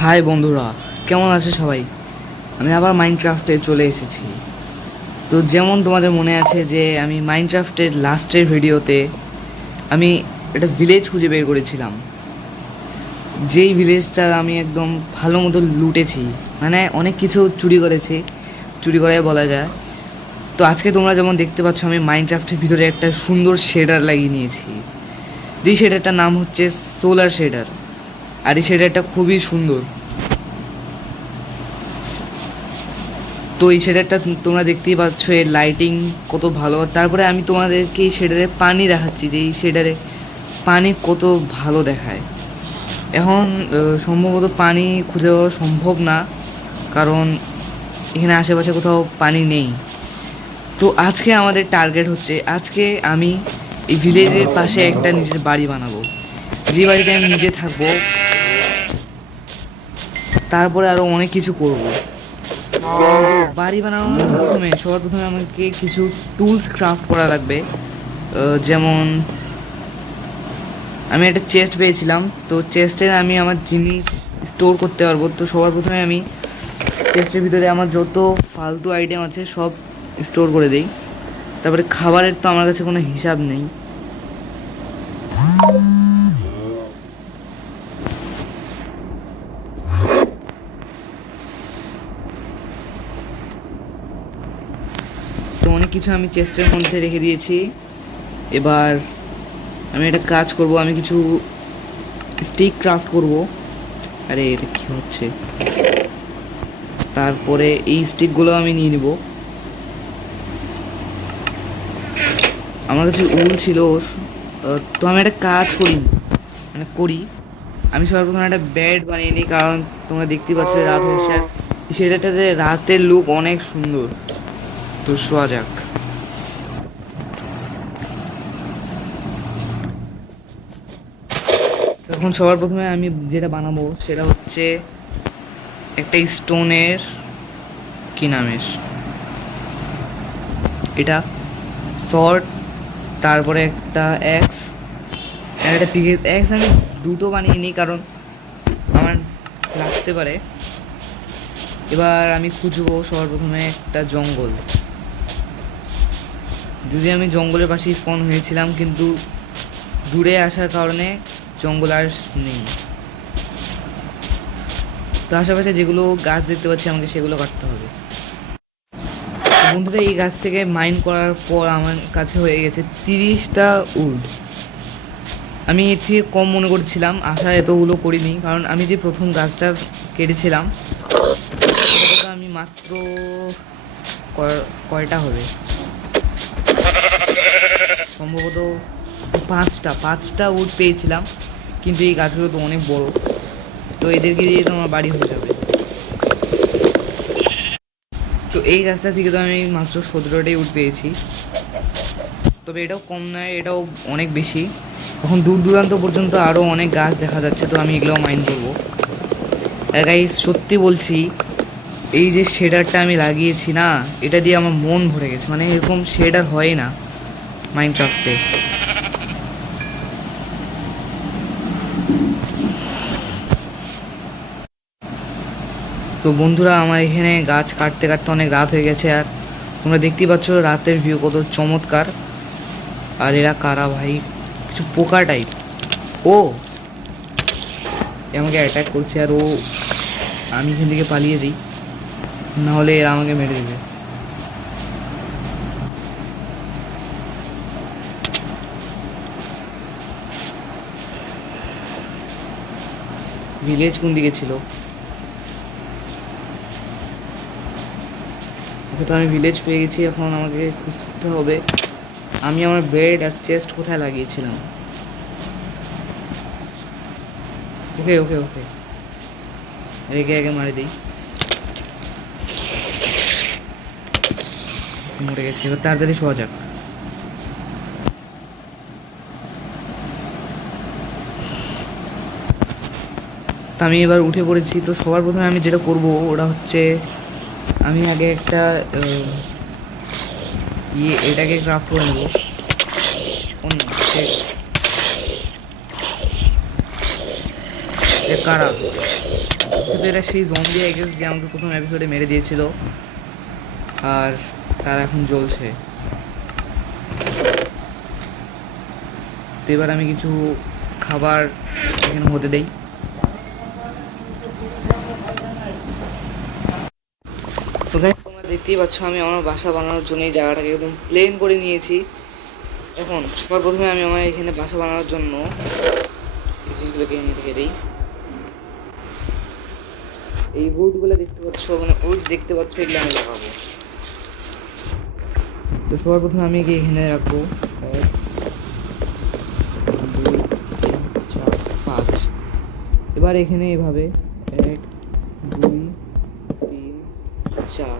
High বন্ধুরা, কেমন আছে সবাই? আমি আবার মাইনক্রাফটে চলে এসেছি। তো যেমন তোমাদের মনে আছে যে আমি মাইনক্রাফটের লাস্টের ভিডিওতে আমি একটা ভিলেজ খুঁজে বের করেছিলাম, যেই ভিলেজটা আমি একদম ভালো মতো লুটেছি, মানে অনেক কিছু চুরি করেছি, চুরি করাই বলা যায়। তো আজকে তোমরা যেমন দেখতে পাচ্ছ আমি মাইনক্রাফটের ভিতরে একটা সুন্দর শেডার লাগিয়ে নিয়েছি। এই শেডারটার নাম হচ্ছে সোলার শেডার, আর এই শেডারটা খুবই সুন্দর। তো এই শেডারটা তোমরা দেখতেই পাচ্ছ, এর লাইটিং কত ভালো। তারপরে আমি তোমাদেরকে এই শেডারে পানি দেখাচ্ছি, যে এই শেডারে পানি কত ভালো দেখায়। এখন সম্ভবত পানি খুঁজে পাওয়া সম্ভব না, কারণ এখানে আশেপাশে কোথাও পানি নেই। তো আজকে আমাদের টার্গেট হচ্ছে, আজকে আমি এই ভিলেজের পাশে একটা নিজের বাড়ি বানাবো, যে বাড়িতে আমি নিজে থাকবো। তারপরে আরও অনেক কিছু করবো। বাড়ি বানানোর সবার প্রথমে আমাকে কিছু টুলস ক্রাফট করা লাগবে। যেমন আমি একটা চেস্ট পেয়েছিলাম, তো চেস্টে আমি আমার জিনিস স্টোর করতে পারবো। তো সবার প্রথমে আমি চেস্টের ভিতরে আমার যত ফালতু আইটেম আছে সব স্টোর করে দিই। তারপরে খাবারের তো আমার কাছে কোনো হিসাব নেই। তো অনেক কিছু আমি চেস্টের মধ্যে রেখে দিয়েছি। এবার আমি একটা কাজ করব, আমি কিছু স্টিক ক্রাফট করব। আরে এটা কি হচ্ছে? তারপরে এই স্টিকগুলো আমি নিয়ে নিব। আমার কাছে উল ছিল, তো আমি একটা কাজ করি, আমি সবার প্রথমে একটা বেড বানিয়ে নিই, কারণ তোমরা দেখতেই পাচ্ছ রাত হয়েছে, সেটাতে রাতের লুক অনেক সুন্দর। তো শোয়া যাক। তখন সবার প্রথমে আমি যেটা বানাবো সেটা হচ্ছে একটা স্টোনের, কি নামের এটা, শর্ট, তারপরে একটা এক্স, একটা পিকের এক্স আমি দুটো বানিয়ে নিই, কারণ আমার লাগতে পারে। এবার আমি খুঁজবো সবার প্রথমে একটা জঙ্গল। যদি আমি জঙ্গলের পাশে স্পন হয়েছিলাম, কিন্তু দূরে আসার কারণে জঙ্গল আর নেই। তো আশেপাশে যেগুলো গাছ দেখতে পাচ্ছি আমাকে সেগুলো কাটতে হবে। বন্ধুরা, এই গাছ থেকে মাইন করার পর আমার কাছে হয়ে গেছে 30টা উড। আমি এর থেকে কম মনে করছিলাম, আশা এতগুলো করিনি, কারণ আমি যে প্রথম গাছটা কেটেছিলাম সেটা আমি মাত্র কয়টা হবে, সম্ভবত পাঁচটা উড পেয়েছিলাম। কিন্তু এই গাছগুলো তো অনেক বড়, তো এদেরকে দিয়ে তো আমার বাড়ি হয়ে যাবে। তো এই গাছটা থেকে তো আমি মাত্র 17টাই উড পেয়েছি, তবে এটাও কম নয়, এটাও অনেক বেশি। এখন দূর দূরান্ত পর্যন্ত আরও অনেক গাছ দেখা যাচ্ছে, তো আমি এগুলোও মাইন করবো। আর গাইস, সত্যি বলছি, এই যে শেডারটা আমি লাগিয়েছি না, এটা দিয়ে আমার মন ভরে গেছে। মানে এরকম শেডার হয় না মাইনক্রাফটে। তো বন্ধুরা, আমার এখানে গাছ কাটতে কাটতে অনেক রাত হয়ে গেছে, আর তোমরা দেখতেই পাচ্ছ রাতের ভিউ কত চমৎকার। আর এরা কারা ভাই? কিছু পোকা টাইপ। ও আমাকে অ্যাটাক করছে, আর আমি এখান থেকে পালিয়ে যাই, নাহলে এরা আমাকে মেরে দেবে। ভিলেজ কোন দিকে ছিল? ওকে, তো আমি ভিলেজ পেয়ে গেছি। এখন আমাকে খুঁজতে হবে আমি আমার বেড আর চেস্ট কোথায় লাগিয়েছিলাম। ওকে ওকে ওকে, রেখে আগে মারি দিই। মরে গেছে, এবার তাড়াতাড়ি শোয়া যাক। তো আমি এবার উঠে পড়েছি। তো সবার প্রথমে আমি যেটা করব ওটা হচ্ছে, আমি আগে একটা এটাকে ক্রাফট করে নেবো। অন্য কারা, কিন্তু এটা সেই জম্বি আই গেস যে আমাকে প্রথম এপিসোডে মেরে দিয়েছিল, আর তারা এখন জ্বলছে। তো এবার আমি কিছু খাবার এখানে হতে দেই। তো গাইস তোমরা দেখতেই পাচ্ছ আমি আমার বাসা বানানোর জন্য এই জায়গাটাকে একদম প্লেন করে নিয়েছি। এখন সবার প্রথমে আমি আমার এখানে বাসা বানানোর জন্য এই জিনিসগুলোকে এনে রেখে দিই। এই উডগুলো দেখতে পাচ্ছ, মানে উড দেখতে পাচ্ছ, এগুলো আমি লাগাবো। তো সবার প্রথমে আমি এখানে রাখবো 1 2 3 4 5। এবার এখানে এভাবে 1 2 3 4।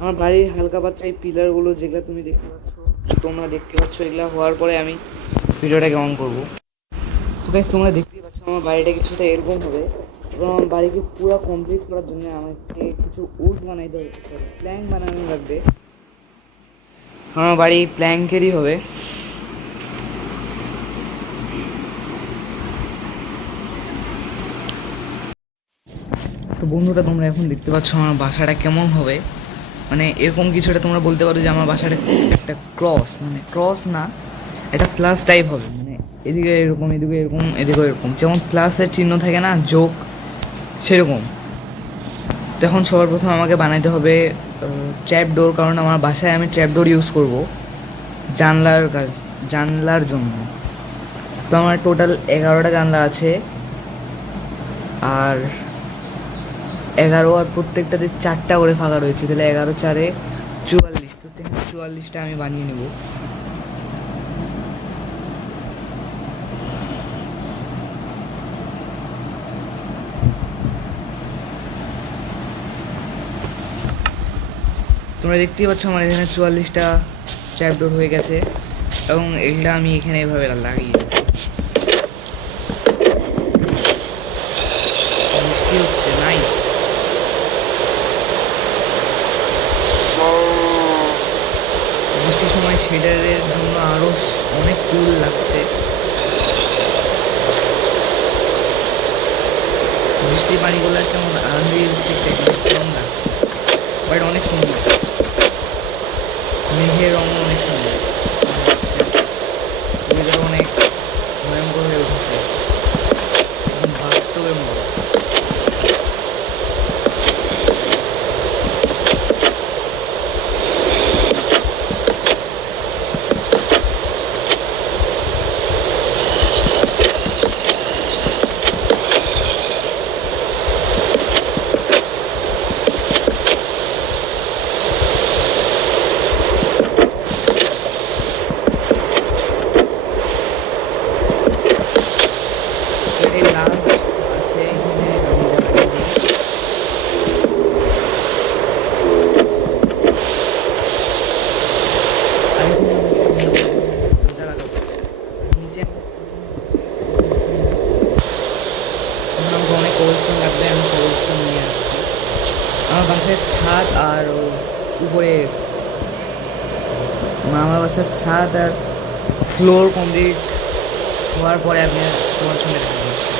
আমার বাড়ির হালকা পাতলা এই পিলারগুলো যেগুলো তুমি দেখতে পাচ্ছ, তোমরা দেখতে পাচ্ছ, এগুলো হওয়ার পরে আমি ভিডিওটাকে অন করবো। তো গাইস তোমরা দেখতেই পাচ্ছ আমার বাড়িটা কিছুটা এরকম হবে, এবং আমার বাড়িকে পুরো কমপ্লিট করার জন্য আমাকে কিছু উড বানাইতে হবে, প্ল্যাঙ্ক বানানো লাগবে। আমার বাড়ি প্ল্যাঙ্কেরই হবে। তো বন্ধুরা তোমরা এখন দেখতে পাচ্ছ আমার বাসাটা কেমন হবে, মানে এরকম কিছুটা তোমরা বলতে পারো যে আমার বাসাটা একটা ক্রস, মানে ক্রস না, এটা প্লাস টাইপ হবে, মানে এদিকে এরকম, এদিকে এরকম, এদিকে এরকম, যেমন প্লাসের চিহ্ন থাকে না, যোগ, সেরকম। তখন সবার প্রথমে আমাকে বানাইতে হবে ট্র্যাপ ডোর, কারণ আমার বাসায় আমি ট্র্যাপ ডোর ইউজ করবো জানলার জন্য। তো আমার টোটাল 11টা জানলা আছে, আর 11 আর প্রত্যেকটাতে 4টা করে ফাঁকা রয়েছে, তাহলে 11 4 44। তো 44টা আমি বানিয়ে নেব। তোমরা দেখতেই পাচ্ছ আমার এখানে 44টা ট্র্যাপডোর হয়ে গেছে, এবং এইটা আমি এখানে এভাবে লাগিয়ে বৃষ্টি হচ্ছে, নাইস। বৃষ্টির সময় শেডারের জন্য আরো অনেক কুল লাগছে। বৃষ্টির পানিগুলো কেমন আনরিয়েলিস্টিক টাইপের কেমন লাগছে, বাট অনেক সুন্দর। মেঘের রঙ অনেক সুন্দর, ওয়েদার অনেক ভয়ঙ্কর হয়ে উঠেছে, একদম বাস্তবের মতো। আমার বাসার ছাদ আর উপরে, আমার বাসার ছাদ আর ফ্লোর কমপ্লিট হওয়ার পরে আমি তোমার সঙ্গে দেখা করছি।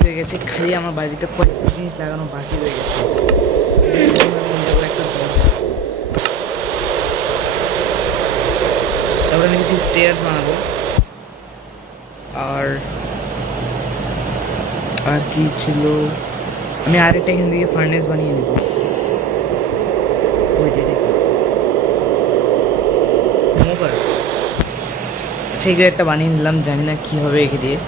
হয়ে গেছে, খালি আমার বাড়িতে কয়েকটা জিনিস লাগানো বাকি রয়ে গেছে। তারপরে আমি কিছু স্টেয়ার্স বানাবো, আর কি ছিল, আমি আরেকটা এখান থেকে ফার্নেস বানিয়ে নেব। সেইগুলো একটা বানিয়ে নিলাম, জানি না কী হবে একে দিয়ে।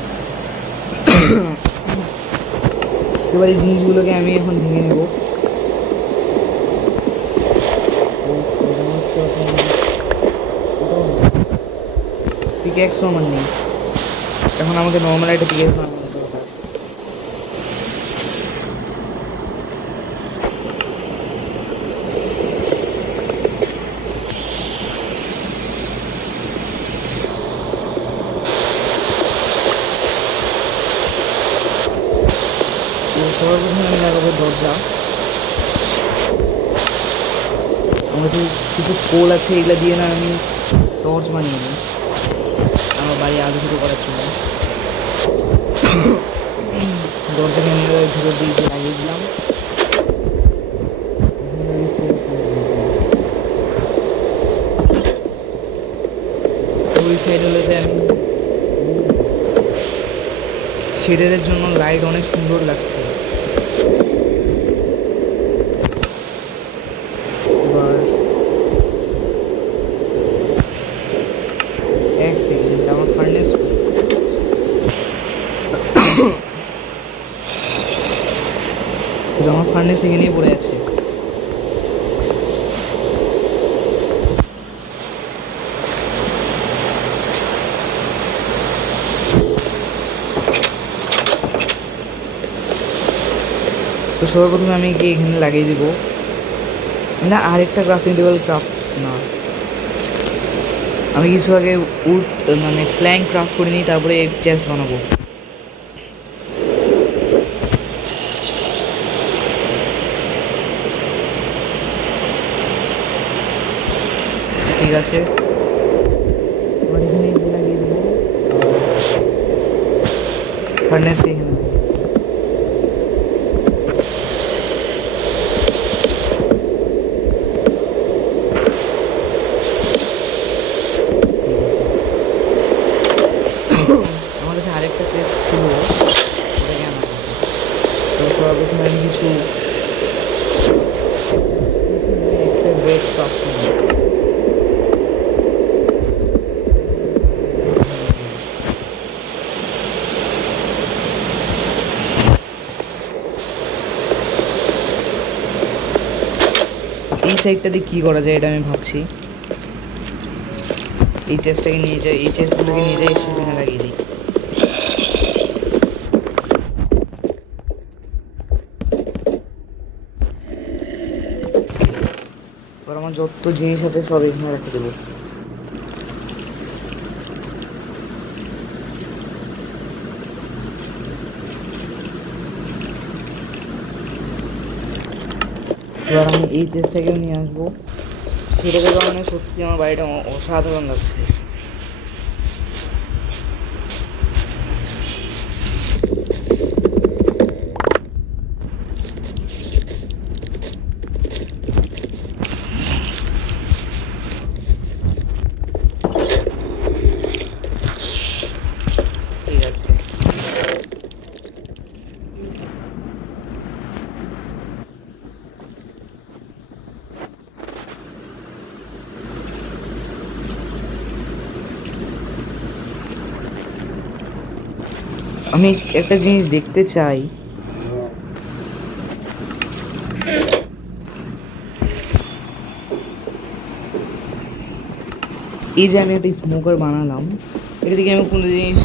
এবার এই জিনিসগুলোকে আমি এখন ভেঙে নেব। পিকেক্সও আমার নেই, এখন আমাকে নর্মাল একটা পিকেক্স বানাতে হবে। সবার প্রথমে আমি লাগাবো দরজা। আমার কাছে কিছু কোল আছে, এগুলো দিয়ে না আমি টর্চ বানিয়ে নিই আমার বাড়ি আলো শুরু করার জন্য। দরজাকে আমি ভিতর দিয়ে লাগিয়ে দিলাম। ওই সাইড হলে আমি শেডের জন্য লাইট অনেক সুন্দর লাগছে। এবার এক সেকেন্ড, আমার ফার্নেস এখানেই পড়ে আছে। তো সবার প্রথমে আমি কি এখানে লাগিয়ে দিব না, আরেকটা ক্রাফটিং টেবিল ক্রাফট না, আমি কিছু আগে উড মানে প্ল্যাঙ্ক ক্রাফট করে নিই, তারপরে চেস্ট বানাবো। ঠিক আছে, এবার এখানে লাগিয়ে দেবো ফার্নেস। এখানে আমার কাছে আরেকটা কেস ছিল, ওটাকে আনা তো সর্বপ্রথমে আমি কিছু একটা ব্রেড ক্রাফট করব। এই সাইডটা দিয়ে কী করা যায় এটা আমি ভাবছি। এই চেস্টটাকে নিয়ে যাই, এই চেস্টগুলোকে নিয়ে যাই, সেখানে লাগিয়ে দিই। এবার আমার যত জিনিস আছে সব এখানে রেখে দেবো। এবার আমি এই চেস্টটাকেও নিয়ে আসবো। সেটাকে কারণে সত্যি আমার বাড়িটা অসাধারণ লাগছে। ঠিক আছে, আমি একটা জিনিস দেখতে চাই, এই যে আমি একটা স্মোকার বানালাম, এটা থেকে আমি কোনো জিনিস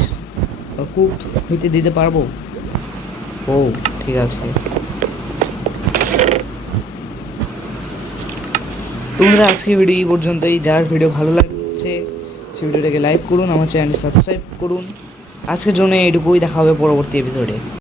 কুকড হইতে দিতে পারবো? ও ঠিক আছে। তোমরা আজকে ভিডিও এই পর্যন্তই। যার ভিডিও ভালো লাগছে সে ভিডিওটাকে লাইক করুন, আমার চ্যানেলটি সাবস্ক্রাইব করুন। আজকের জন্য এইটুকুই, দেখা হবে পরবর্তী এপিসোডে।